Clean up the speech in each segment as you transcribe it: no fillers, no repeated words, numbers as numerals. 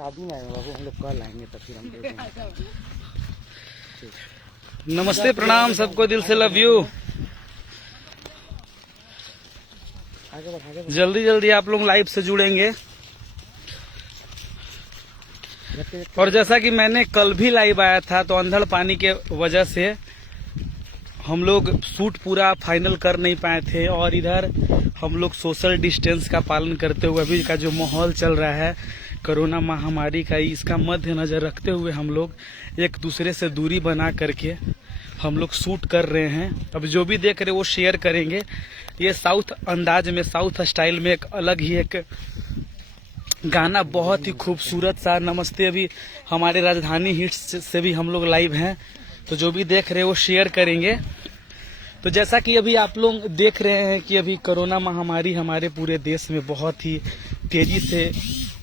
शादी में आए बाबू, हम लोग कल आएंगे तो फिर हम देखेंगे। नमस्ते, प्रणाम सबको, दिल से लव यू। जल्दी जल्दी आप लोग लाइव से जुड़ेंगे। और जैसा कि मैंने कल भी लाइव आया था, तो अंधड़ पानी के वजह से हम लोग शूट पूरा फाइनल कर नहीं पाए थे। और इधर हम लोग सोशल डिस्टेंस का पालन करते हुए अभी का जो माहौल चल रहा है कोरोना महामारी का, इसका मद्देनजर रखते हुए हम लोग एक दूसरे से दूरी बना करके हम लोग शूट कर रहे हैं। अब जो भी देख रहे वो शेयर करेंगे। ये साउथ अंदाज में, साउथ स्टाइल में एक अलग ही एक गाना, बहुत ही खूबसूरत सा। नमस्ते, अभी हमारे राजधानी हिट्स से भी हम लोग लाइव हैं, तो जो भी देख रहे हैं वो शेयर करेंगे। तो जैसा कि अभी आप लोग देख रहे हैं कि अभी कोरोना महामारी हमारे पूरे देश में बहुत ही तेजी से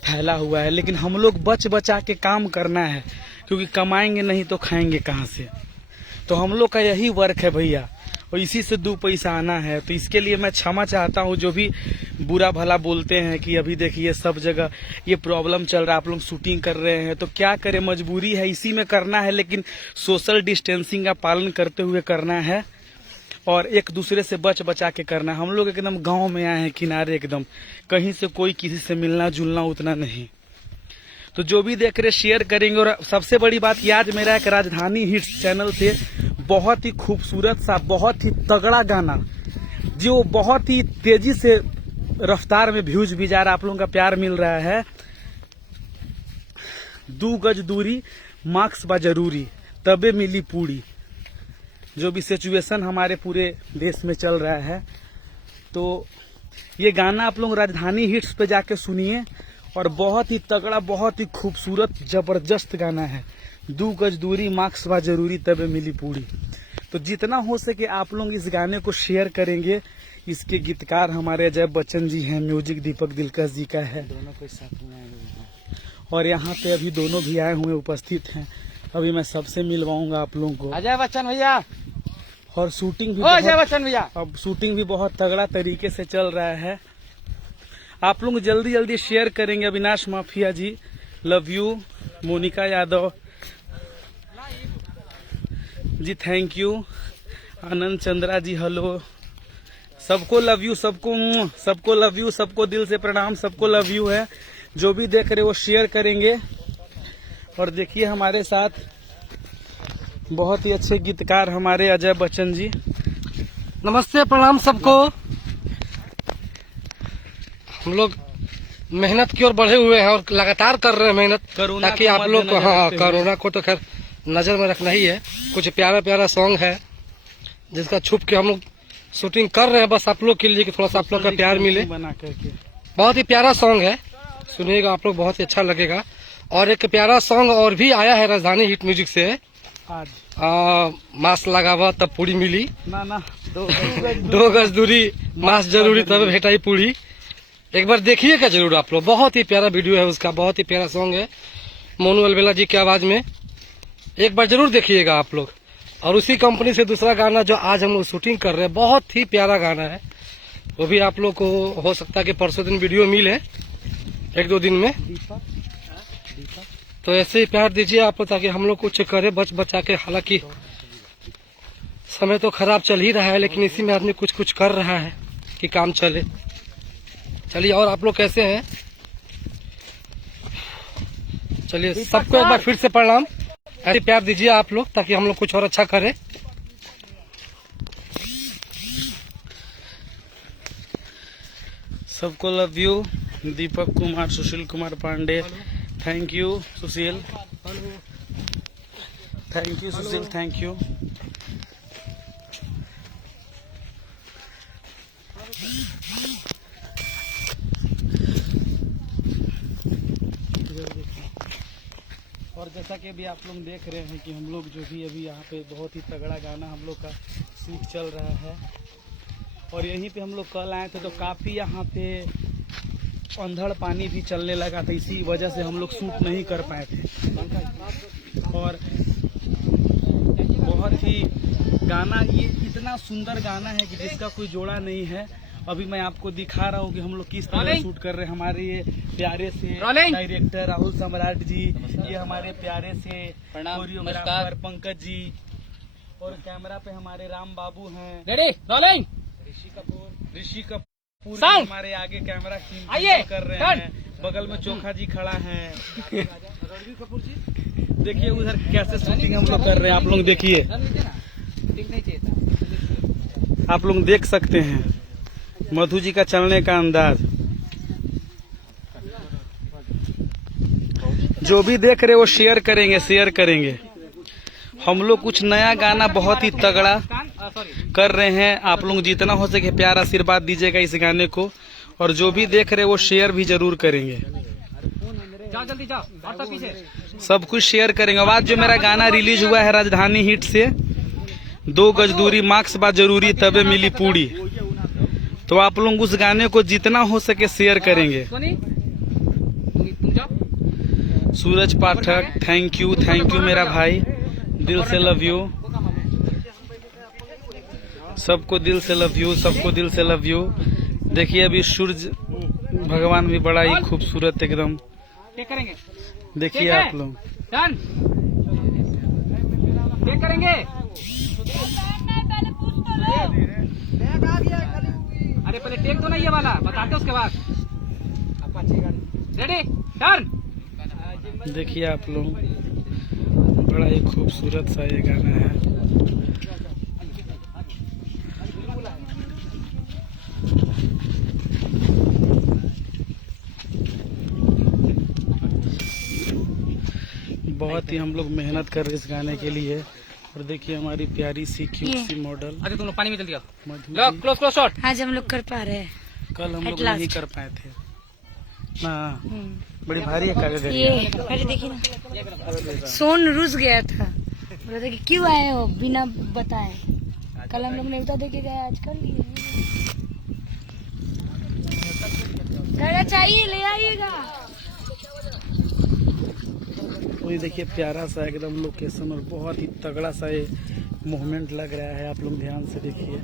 फैला हुआ है, लेकिन हम लोग बच बचा के काम करना है, क्योंकि कमाएंगे नहीं तो खाएंगे कहाँ से। तो हम लोग का यही वर्क है भैया, और इसी से 2 पैसा आना है। तो इसके लिए मैं क्षमा चाहता हूँ जो भी बुरा भला बोलते हैं कि अभी देखिए सब जगह ये प्रॉब्लम चल रहा है, आप लोग शूटिंग कर रहे हैं, तो क्या करें, मजबूरी है, इसी में करना है। लेकिन सोशल डिस्टेंसिंग का पालन करते हुए करना है और एक दूसरे से बच बचा के करना है। हम लोग एकदम गांव में आए हैं, किनारे एकदम, कहीं से कोई किसी से मिलना जुलना उतना नहीं। तो जो भी देख रहे शेयर करेंगे। और सबसे बड़ी बात कि आज मेरा एक राजधानी हिट्स चैनल से बहुत ही खूबसूरत सा, बहुत ही तगड़ा गाना, जो बहुत ही तेजी से रफ्तार में व्यूज भी जा रहा, आप लोगों का प्यार मिल रहा है। 2 गज दूरी, मास्क बा जरूरी, तबे मिली पूरी। जो भी सिचुएशन हमारे पूरे देश में चल रहा है, तो ये गाना आप लोग राजधानी हिट्स पे जाके सुनिए। और बहुत ही तगड़ा, बहुत ही खूबसूरत, जबरदस्त गाना है। 2 गज दूरी, मास्क बा जरूरी, तबे मिली पूरी। तो जितना हो सके आप लोग इस गाने को शेयर करेंगे। इसके गीतकार हमारे अजय बच्चन जी हैं, म्यूजिक दीपक दिलकश जी का है। दोनों को साथ में आए। और यहाँ पे अभी दोनों भी आए हुए उपस्थित हैं। अभी मैं सबसे मिलवाऊंगा आप लोगों को। अजय बच्चन भैया, और शूटिंग भी अजय बच्चन भैया, अब शूटिंग भी बहुत तगड़ा तरीके से चल रहा है। आप लोग जल्दी जल्दी शेयर करेंगे। Avinash Mafia ji, love you. Monika Yadav ji, thank you. Anand Chandra ji, hello. सबको लव यू, सबको लव यू, सबको दिल से प्रणाम, सबको लव यू है। जो भी देख रहे वो शेयर करेंगे। और देखिए हमारे साथ बहुत ही अच्छे गीतकार हमारे अजय बच्चन जी। नमस्ते, प्रणाम सबको। हम लोग मेहनत की ओर बढ़े हुए हैं और लगातार कर रहे हैं मेहनत, ताकि आप लोग को, हाँ, कोरोना को तो खैर नजर में रखना ही है। कुछ प्यारा प्यारा सॉन्ग है जिसका छुप के हम लोग शूटिंग कर रहे हैं, बस आप लोग के लिए कि थोड़ा सा आप लोग का प्यार मिले। बना करके बहुत ही प्यारा सॉन्ग है, सुनिएगा आप लोग, बहुत ही अच्छा लगेगा। और एक प्यारा सॉन्ग और भी आया है राजधानी हिट म्यूजिक से, आज मास्क लगावा तब पूरी मिली, ना 2 गज दूरी, मास्क जरूरी तब भेटाई पूरी। एक बार देखिएगा जरूर आप लोग, बहुत ही प्यारा वीडियो है उसका, बहुत ही प्यारा सॉन्ग है मोनू अलबेला जी की आवाज में। एक बार जरूर देखिएगा आप लोग। और उसी कंपनी से दूसरा गाना जो आज हम लोग शूटिंग कर रहे हैं, बहुत ही प्यारा गाना है, वो भी आप लोग को हो सकता है कि परसों दिन वीडियो मिले 1-2 दिन में। तो ऐसे ही प्यार दीजिए आप लोग, ताकि हम लोग कुछ करे बच बचा के। हालांकि समय तो खराब चल ही रहा है, लेकिन इसी में आदमी कुछ कुछ कर रहा है कि काम चले। चलिए, और आप लोग कैसे हैं? चलिए, सबको एक बार फिर से प्रणाम। ऐसे प्यार दीजिए आप लोग, ताकि हम लोग कुछ और अच्छा करें। सबको love you. Deepak Kumar, Sushil Kumar Pandey, thank you Sushil, thank you Sushil, thank you. और जैसा कि अभी आप लोग देख रहे हैं कि हम लोग जो भी अभी यहाँ पे बहुत ही तगड़ा गाना हम लोग का शूट चल रहा है। और यहीं पे हम लोग कल आए थे, तो काफ़ी यहाँ पे अंधड़ पानी भी चलने लगा था, इसी वजह से हम लोग शूट नहीं कर पाए थे। और बहुत ही गाना, ये इतना सुंदर गाना है कि जिसका कोई जोड़ा नहीं है। अभी मैं आपको दिखा रहा हूँ कि हम लोग किस तरह रोलिंग। शूट कर रहे हैं। हमारे ये प्यारे से रोलिंग। डायरेक्टर राहुल सम्राट जी, ये हमारे प्यारे से प्रणाम, कोरियोग्राफर पंकज जी, और कैमरा पे हमारे राम बाबू हैं, ready rolling Rishi Kapoor Sound। हमारे आगे कैमरा की आइए, कर रहे turn। हैं। बगल में चोखा जी खड़ा है। देखिए उधर कैसे शूटिंग हम लोग कर रहे हैं, आप लोग देखिए, आप लोग देख सकते हैं मधु जी का चलने का अंदाज। जो भी देख रहे वो शेयर करेंगे, शेयर करेंगे। हम लोग कुछ नया गाना बहुत ही तगड़ा कर रहे हैं, आप लोग जितना हो सके प्यार आशीर्वाद दीजिएगा इस गाने को, और जो भी देख रहे वो शेयर भी जरूर करेंगे। जाओ जल्दी जाओ, और सब पीछे सब कुछ शेयर करेंगे। अब आज जो मेरा गाना रिलीज हुआ है राजधानी हिट से, 2 गज दूरी मार्क्स बात जरूरी तबे मिली पूरी, तो आप लोग उस गाने को जितना हो सके शेयर करेंगे। सोनी तुम जाओ। सूरज पाठक थैंक यू मेरा भाई, दिल से लव यू, सबको दिल से लव यू, सबको दिल से लव यू। देखिए अभी सूरज भगवान भी बड़ा ही खूबसूरत एकदम, टेक करेंगे, देखिए ठीक है। आप लोग। डन, टेक करेंगे। अरे पहले टेक तो नहीं ये वाला, बताते उसके बाद। Ready done. देखिए आप लोग, बड़ा ही खूबसूरत सा ये गाना है। बहुत ही हम लोग मेहनत कर रहे इस गाने के लिए, और देखिए हमारी प्यारी सी क्यूट सी मॉडल अरे तुम लोग पानी में जल्दी आओ। मधु लो जी। Close close shot. आज हम लोग कर पा रहे हैं। कल हम लोग At last। नहीं कर पाए थे ना, बड़ी भारी है कागज। ये अरे देखिए ना, सोन रुस गया था, बोला था कि क्यों आए हो बिना बताए। कल हम लोग नेवता दे के गए, आज कर लिए। गाड़ा चाहिए ले आइएगा। तो ये देखिए प्यारा सा एकदम लोकेशन, और बहुत ही तगड़ा सा ये मूवमेंट लग रहा है, आप लोग ध्यान से देखिए।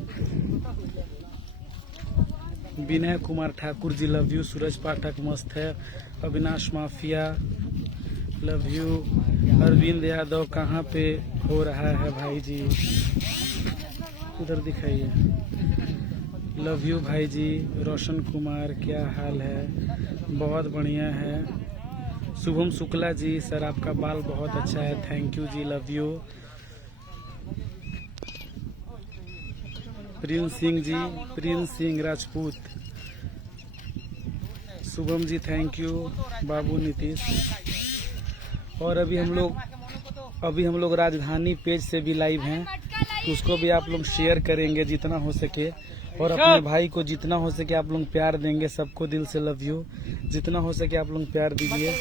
विनय कुमार ठाकुर जी लव यू, सूरज पाठक मस्त है, Avinash Mafia love you, Arvind Yadav कहाँ पे हो रहा है भाई जी, उधर दिखाइए, लव यू भाई जी। रोशन कुमार क्या हाल है, बहुत बढ़िया है। शुभम शुक्ला जी सर आपका बाल बहुत अच्छा है, थैंक यू जी, love you. Prince Singh ji, Prince Singh Rajput, Shubham ji thank you, बाबू नीतीश। और अभी हम लोग राजधानी पेज से भी लाइव हैं, तो उसको भी आप लोग शेयर करेंगे जितना हो सके, और अपने भाई को जितना हो सके आप लोग प्यार देंगे। सबको दिल से लव यू, जितना हो सके आप लोग प्यार दीजिए।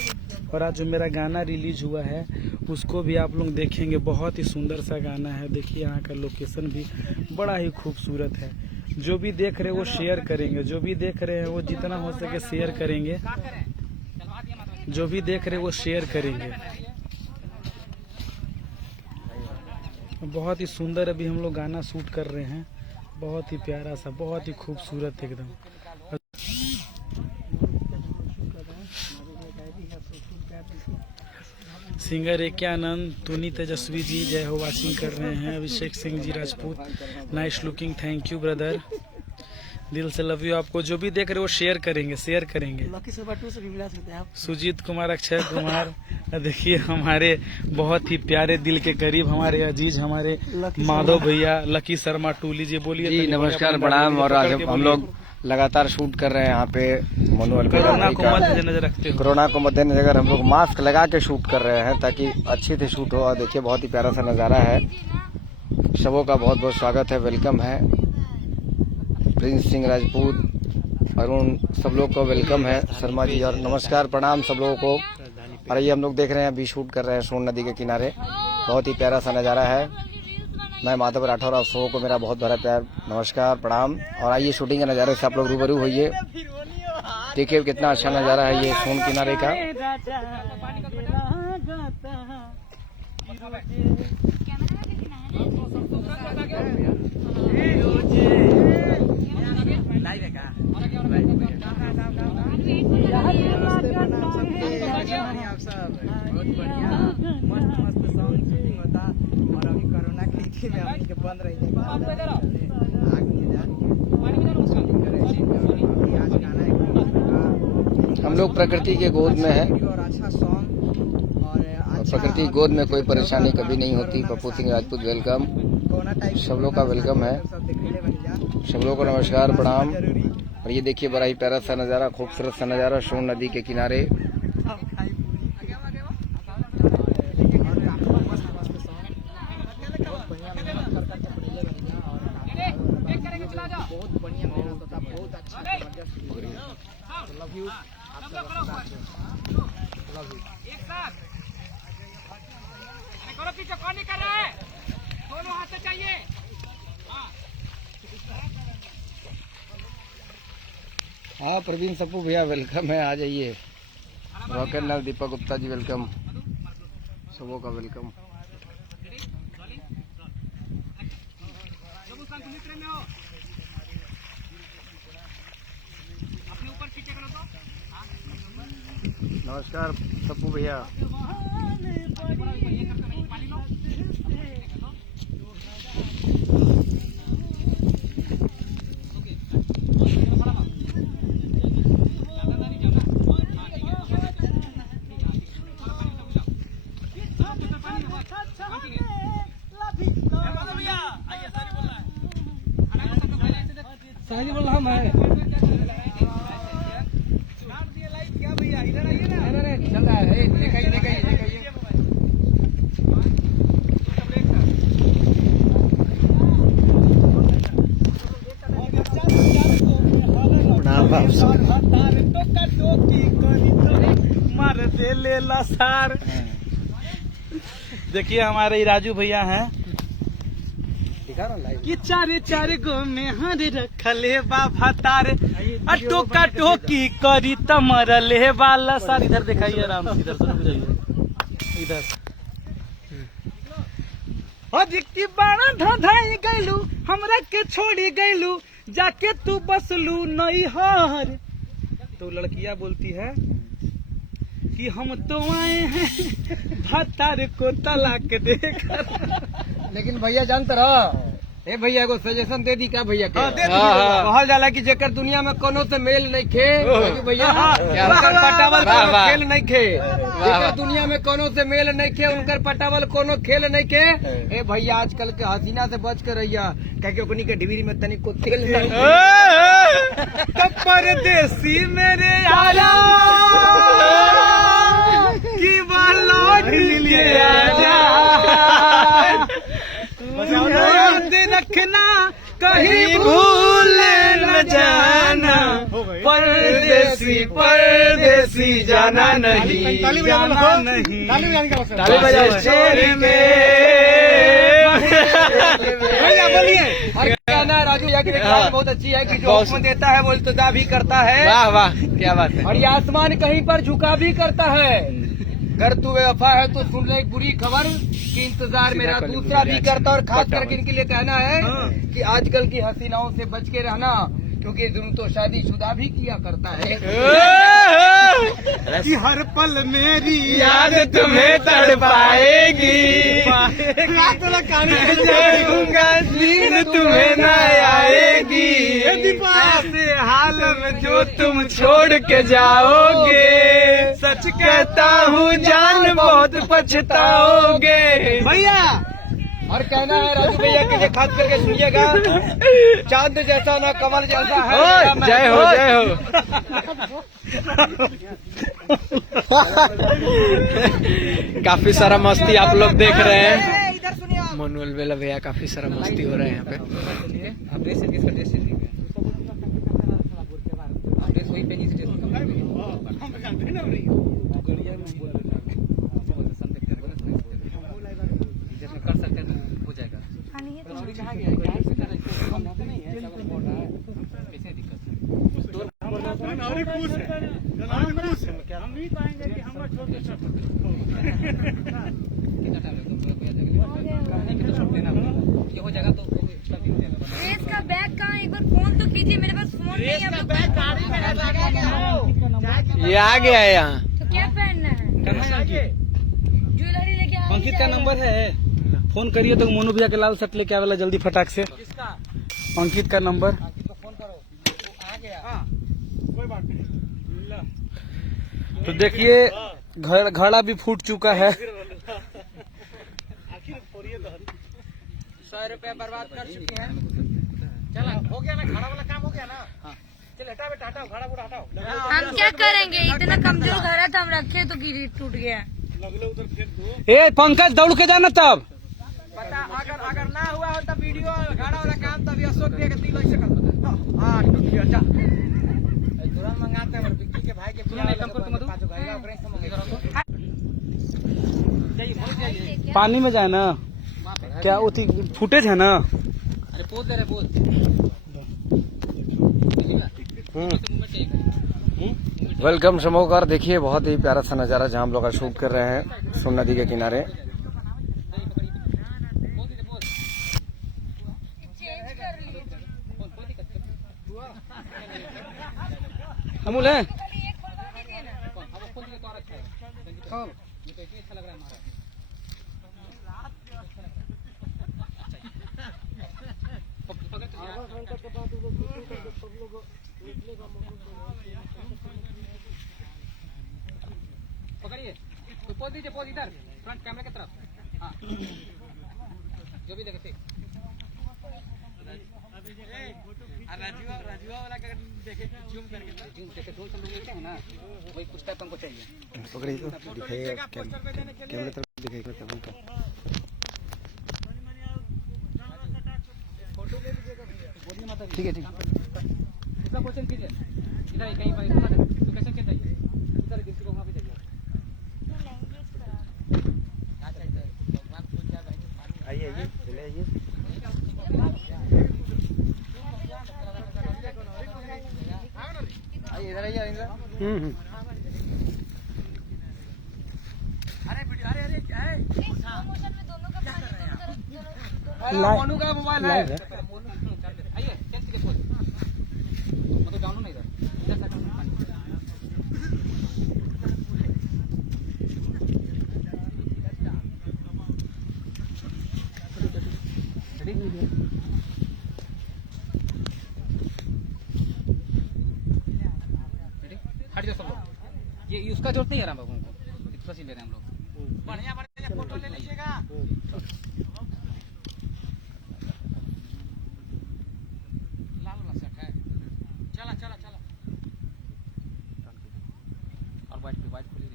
और आज जो मेरा गाना रिलीज हुआ है उसको भी आप लोग देखेंगे, बहुत ही सुंदर सा गाना है। देखिए यहाँ का लोकेशन भी बड़ा ही खूबसूरत है। जो भी देख रहे हैं वो शेयर करेंगे, जो भी देख रहे हैं वो जितना हो सके शेयर करेंगे, जो भी देख रहे हैं वो शेयर करेंगे। बहुत ही सुंदर अभी हम लोग गाना शूट कर रहे हैं, बहुत ही प्यारा सा, बहुत ही खूबसूरत एकदम। सिंगर एकानंद, टोनी तेजस्वी जी जय हो वाचिंग कर रहे हैं। Abhishek Singh ji Rajput nice looking, thank you brother, दिल से लव यू। आपको जो भी देख रहे हो शेयर करेंगे, शेयर करेंगे। सुजीत कुमार, अक्षय कुमार, देखिए हमारे बहुत ही प्यारे दिल के करीब हमारे अजीज, हमारे माधव भैया, लकी शर्मा टूली जी, बोलिए। जी नमस्कार, प्रणाम। और आज हम लोग लगातार शूट कर रहे हैं यहाँ पे मनु अलबेला कोरोना भाई को का। मद्देनजर रखते हुए कोरोना को मद्देनजर हम लोग मास्क लगा के शूट कर रहे हैं ताकि अच्छे से शूट हो। और देखिए बहुत ही प्यारा सा नज़ारा है। सबों का बहुत बहुत स्वागत है, वेलकम है। प्रिंस सिंह राजपूत, अरुण, सब लोग को वेलकम है, शर्मा जी, और नमस्कार प्रणाम सब लोगों को। और ये हम लोग देख रहे हैं अभी शूट कर रहे हैं सोन नदी के किनारे, बहुत ही प्यारा सा नज़ारा है। मैं माधव राठौर, आप सबों को मेरा बहुत बड़ा प्यार नमस्कार प्रणाम। और आइए शूटिंग के नज़ारे से आप लोग रूबरू होइए, देखिए कितना अच्छा नज़ारा है ये सोन किनारे का। आप सब बहुत बढ़िया मस्त मस्त सॉन्ग शूटिंग होता और अभी कोरोना की स्थिति में हम के बंद रही है आज गाना है हम लोग प्रकृति के गोद में हैं और अच्छा सॉन्ग और और प्रकृति की गोद में कोई परेशानी कभी नहीं होती। Pappu Singh Rajput welcome, corona type सब लोग का वेलकम है। सब देखने बन जा सब लोग को नमस्कार प्रणाम। और ये देखिए बड़ा ही प्यारा सा नज़ारा, खूबसूरत सा नज़ारा सोन नदी के किनारे। बहुत बढ़िया मेहनत होता, बहुत अच्छा लव यू आप सब एक साथ करो पीछे कौन नहीं कर रहा है, दोनों हाथ से चाहिए। हाँ प्रवीण सप्पू भैया वेलकम है, आ जाइए। रॉकेट लाल दीपक गुप्ता जी वेलकम, सबों का वेलकम। नमस्कार सप्पू भैया। सही बोल रहा मैं चल रहा है, दिखाइए प्रणाम आप सब। मार दे ले लसार। देखिए हमारे ही राजू भैया हैं कि चारे चारे गो में हर रखले बाबा तारे टोका टोकी करी तमरले वाला सार। इधर दिखाइए आराम से, इधर से रुक जाइए इधर। दिखती बाड़ा धधाई गैलू हमरा के छोड़ी गैलू जाके तू बसलू नई हर। तो लड़कियां बोलती है कि हम तो आए हैं भतार को तलाक देकर। लेकिन भैया जानते रहो, ए भैया को सजेशन दे दी क्या भैया के? दे दी। कहल जाला कि जेकर दुनिया में कोनो से मेल नहीं खे भैया उनकर पटावल कोनो खेल नहीं खे। जेकर दुनिया में कोनो से मेल नहीं खे उनकर पटावल कोनो खेल नहीं खे। ए भैया आजकल के हसीना से बच कर रहिया, क्या ओकनी के डिबरी में तनिक को तेल परदेसी मेरे यारा की लौट लिए आजा, याद रखना कहीं भूल न जाना, परदेसी परदेसी जाना नहीं, जाना नहीं। ताली बजाओ। छोड़ के भैया बोलिए। और कहना है राजू भैया की बात बहुत अच्छी है कि जो हुक्म देता है वो इल्तिजा भी करता है। वाह वाह क्या बात है। और ये आसमान कहीं पर झुका भी करता है। अगर तू बेवफा है तो सुन ले एक बुरी खबर कि इंतजार मेरा दूसरा भी करता। और खास करके इनके लिए कहना है कि आजकल की हसीनाओं से बच के रहना, क्योंकि जुर्म तो शादीशुदा भी किया करता है। कि हर पल मेरी याद तुम्हें तड़पाएगी, जाऊंगा नींद तुम्हें न आएगी, ऐसे हाल में जो तुम छोड़ के जाओगे, सच कहता हूँ जान बहुत पछताओगे। भैया और कहना है राजू भैया के लिए खास करके सुनिएगा, चांद जैसा ना कमल जैसा है। जय हो जय हो। काफी सारा मस्ती आप लोग देख रहे हैं। इधर सुनिए आप। मनुअल बेला भैया काफी सारा मस्ती हो रहा है यहाँ पे। कर सकते हैं तो हो जाएगा। इसका बैग कहाँ, एक बार फोन तो कीजिए, मेरे पास फोन नहीं ये आ गया है यहाँ। तो क्या पहनना है? कहाँ है अंकित? ज्वेलरी लेके आ अंकित का नंबर है, फोन करिए तो मोनू भैया के लाल शर्ट लेके आवेला जल्दी फटाक से। अंकित का नंबर। तो देखिए घड़ा भी फूट चुका है। 100 रुपया बर्बाद कर चुकी है। चला हो गया ना, घड़ा वाला काम हो गया ना। चल हटा बेटा, हटाओ घड़ा पूरा हटाओ। हम क्या करेंगे? इतना कमजोर घड़ा था, हम रखे तो गिरी टूट गया। ए पंकज दौड़ के जाना तब। पता अगर ना हुआ हो तब वीडियो घड़ा वाला काम तभी अशोक भैया के दिल ऐसे करता। हाँ टूट गया। जा तुरंत मंगाते हैं विक्की के भाई के पानी में जाए ना क्या उठी फुटेज है ना। अरे पोज दे रहे पोज। वेलकम समोकार। देखिए बहुत ही प्यारा सा नज़ारा जहाँ हम लोग का शूट कर रहे हैं सोन नदी के किनारे। अमूल है पकड़िए तो पोज दीजिए, पोज इधर फ्रंट कैमरे की तरफ। हाँ जो भी देखे राजू वाला देखे जूम करके जूम देखे जूम सब लोग ना वही कुछ टाइप हमको चाहिए। पकड़िए तो दिखाइएगा कैमरे तरफ दिखाइएगा तब उनका। ठीक है ठीक है। दूसरा क्वेश्चन कीजिए इधर कहीं पर लोकेशन क्या चाहिए, इधर किसी को वहाँ पे चाहिए। आइए आइए चले आइए। आइए इधर आइए इधर। अरे वीडियो अरे अरे मोनू का मोबाइल है। आइए चेंज कीजिए पोज। मतलब डाउन ना इधर इधर तक हट जाओ सब लोग। ये उसका जरूरत नहीं है राम बाबू को, इतना सी ले रहे हैं हम लोग। बढ़िया बढ़िया फोटो ले लीजिएगा। लाल वाला शर्ट है। चला चला चला। और वाइट खोलिए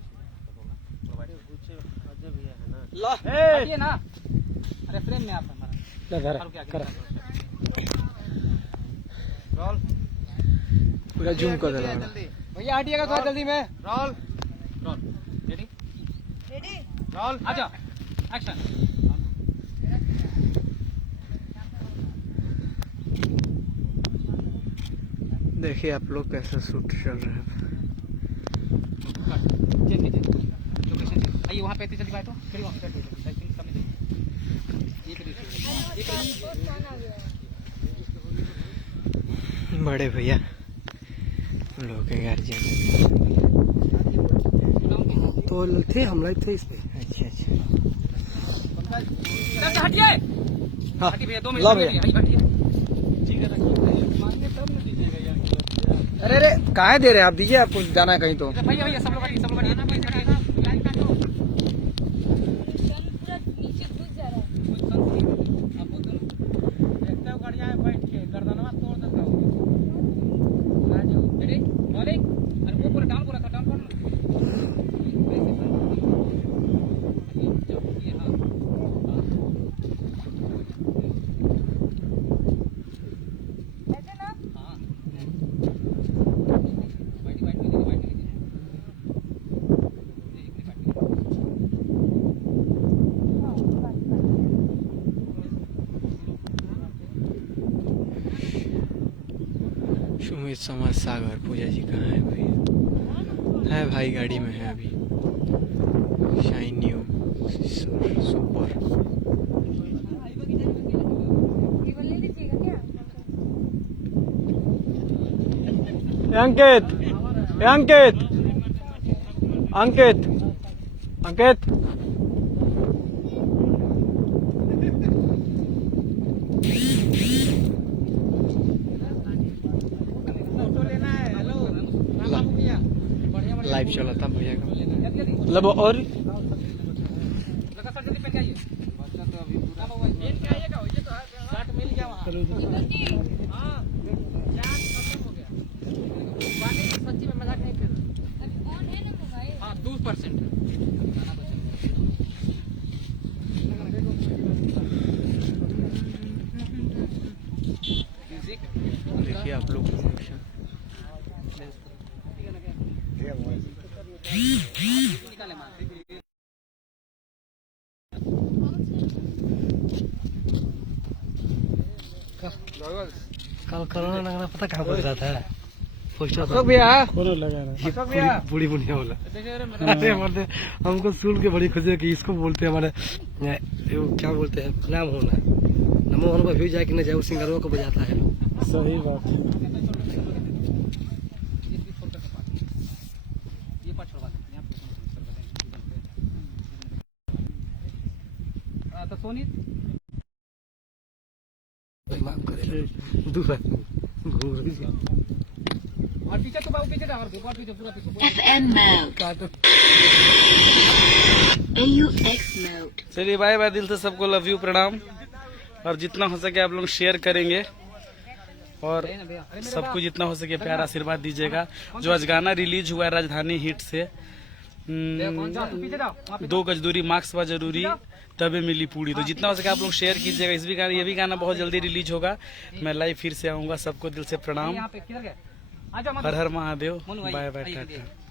ला हटिए ना। अरे फ्रेम में आप हमारा और क्या रोल पूरा जूम कर दे रहा हूँ। भैया हटिएगा थोड़ा जल्दी में। रोल रोल रेडी रोल आ जाओ एक्शन। देखिए आप लोग कैसे शूट चल रहे हैं। चेंज कीजिए लोकेशन। आइए वहाँ पे इतनी जल्दी आए तो फिर वहाँ पे बड़े भैया हम लोग के गार्जियन तो थे, हम लोग थे इसमें। अच्छा अच्छा हटिए हटिए भैया 2 मिनट हटिए। अरे अरे काहे दे रहे हैं आप? दीजिए, आपको जाना है कहीं तो। भैया भैया सब लोग हटिए सब लोग हटिए। लाइन काटो। पूरा नीचे घुस जा रहा है। आप बोल दो देखते हो गाड़ियाँ बैठ के गर्दनवा तोड़ देता हो। Raju ready rolling. अरे वो पूरा डाउन पूरा डाउन करना। ऐसे ना हाँ वाइट वाइट लीजिए वाइट लीजिए। सुमित समाज सागर पूजा जी कहाँ है भाई? है भाई गाड़ी में है अभी। Shine new super. केवल ले लीजिएगा क्या? अंकित अंकित अंकित अंकित लाइव चला था भैया का। लब और देखिए आप लोग कल कोरोना लगना पता कहाँ पर जाता है पोस्टर अशोक भैया पर बूढ़ी बुढ़िया बोला। अरे मरते हमको सुन के बड़ी खुशी है कि इसको बोलते हैं हमारे वो क्या बोलते हैं नाम होना नमो होना भी जाए कि न जाए वो सिंगरों को बजाता है। सही बात है। तो सोनी माफ करे दूर घूम रही है। और पीछे तो बाबू पीछे और पीछे पूरा पीछे FM mode. AUX mode. चलिए बाय बाय, दिल से सबको लव यू, प्रणाम। और जितना हो सके आप लोग शेयर करेंगे और सबको जितना हो सके प्यार आशीर्वाद दीजिएगा। जो आज गाना रिलीज हुआ है राजधानी हिट से 2 गज दूरी मास्क व जरूरी तबे मिली पूरी, तो जितना हो सके आप लोग शेयर कीजिएगा। इस भी गाना ये भी गाना बहुत जल्दी रिलीज होगा। मैं लाइव फिर से आऊंगा। सबको दिल से प्रणाम। हर हर महादेव। Bye bye Tata.